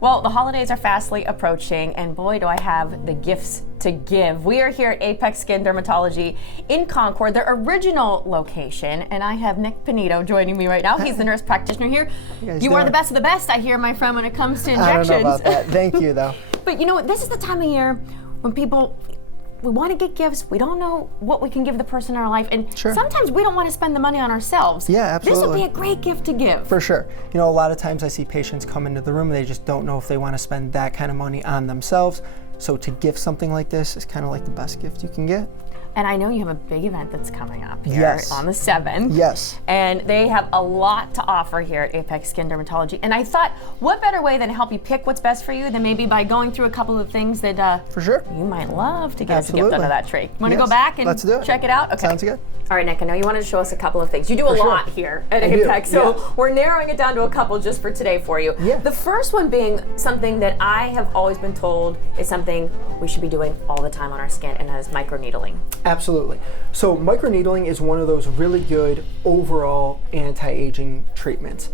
Well, the holidays are fastly approaching, and boy, do I have the gifts to give. We are here at Apex Skin Dermatology in Concord, their original location, and I have Nick Pinito joining me right now. He's the nurse practitioner here. You are the best of the best, I hear, my friend, when it comes to injections. I don't know about that. Thank you, though. But you know, this is the time of year when we want to get gifts. We don't know what we can give the person in our life, and sometimes we don't want to spend the money on ourselves. Yeah, absolutely. This would be a great gift to give. For sure. You know, a lot of times I see patients come into the room and they just don't know if they want to spend that kind of money on themselves. So to gift something like this is kind of like the best gift you can get. And I know you have a big event that's coming up here on the 7th. Yes. And they have a lot to offer here at Apex Skin Dermatology. And I thought, what better way than to help you pick what's best for you than maybe by going through a couple of things that for sure you might love to get as a gift under that tree. Want to go back and check it out? Okay. Sounds good. All right, Nick, I know you wanted to show us a couple of things. You do a lot here at Apex, so we're narrowing it down to a couple just for today for you. Yeah. The first one being something that I have always been told is something we should be doing all the time on our skin, and that is microneedling. Absolutely. So microneedling is one of those really good overall anti-aging treatments.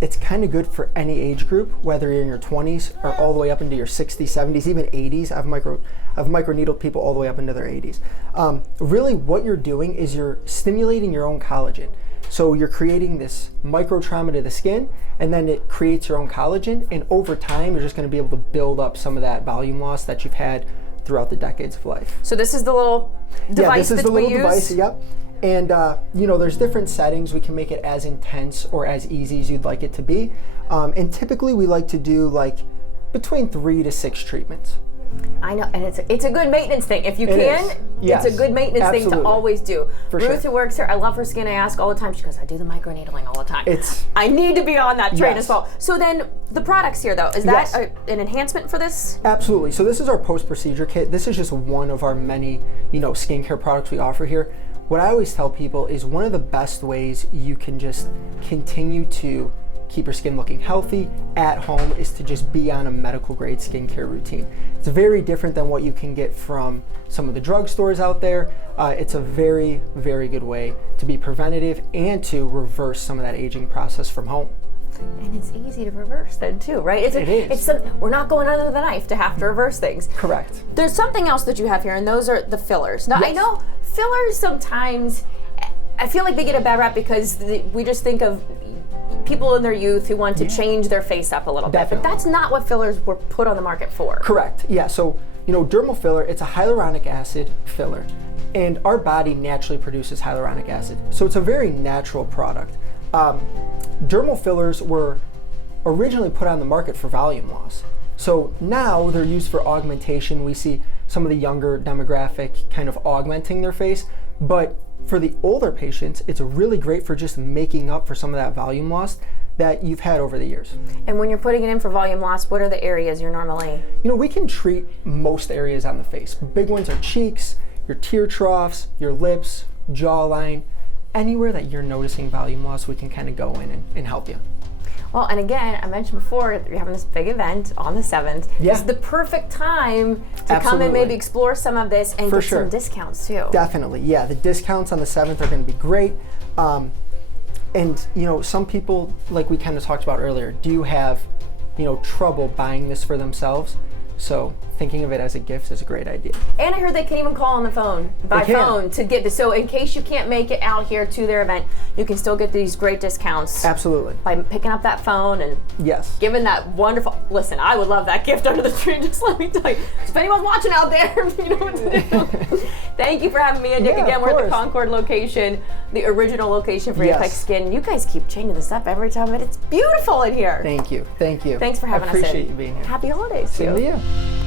It's kind of good for any age group, whether you're in your 20s or all the way up into your 60s, 70s, even 80s. I've microneedled people all the way up into their 80s. Really what you're doing is you're stimulating your own collagen. So you're creating this micro trauma to the skin, and then it creates your own collagen, and over time you're just going to be able to build up some of that volume loss that you've had throughout the decades of life. So this is the little device that we use? Device, yep. And you know, there's different settings. We can make it as intense or as easy as you'd like it to be. And typically we like to do like between 3 to 6 treatments. I know, and it's a good maintenance thing. If you it's a good maintenance thing to always do. Ruth, who works here, I love her skin. I ask all the time. She goes, I do the microneedling all the time. I need to be on that train as well. So then the products here, though, is that an enhancement for this? Absolutely. So this is our post-procedure kit. This is just one of our many, you know, skincare products we offer here. What I always tell people is one of the best ways you can just continue to keep your skin looking healthy at home is to just be on a medical grade skincare routine. It's very different than what you can get from some of the drugstores out there. It's a very, very good way to be preventative and to reverse some of that aging process from home. And it's easy to reverse then too, right? It is. We're not going under the knife to have to reverse things. Correct. There's something else that you have here, and those are the fillers. Now, I know fillers sometimes, I feel like they get a bad rap because we just think of people in their youth who want to change their face up a little bit, but that's not what fillers were put on the market for. Correct, yeah, so, you know, dermal filler, it's a hyaluronic acid filler, and our body naturally produces hyaluronic acid, so it's a very natural product. Dermal fillers were originally put on the market for volume loss, so now they're used for augmentation. We see some of the younger demographic kind of augmenting their face, but for the older patients, it's really great for just making up for some of that volume loss that you've had over the years. And when you're putting it in for volume loss, what are the areas you're normally? You know, we can treat most areas on the face. Big ones are cheeks, your tear troughs, your lips, jawline. Anywhere that you're noticing volume loss, we can kind of go in and help you. Well, and again, I mentioned before, you're having this big event on the 7th. This is the perfect time to come and maybe explore some of this and get some discounts too. Definitely, yeah. The discounts on the 7th are going to be great. And, you know, some people, like we kind of talked about earlier, do have, you know, trouble buying this for themselves. So thinking of it as a gift is a great idea. And I heard they can even call on the phone, by phone, to get this. So in case you can't make it out here to their event, you can still get these great discounts. Absolutely. By picking up that phone and giving that wonderful, listen, I would love that gift under the tree, just let me tell you. If anyone's watching out there, you know what to do. Thank you for having me and Nick again. We're at the Concord location, the original location for Apex Skin. You guys keep changing this up every time, but it's beautiful in here. Thank you. Thank you. Thanks for having us in. I appreciate you being here. Happy holidays. Same to you.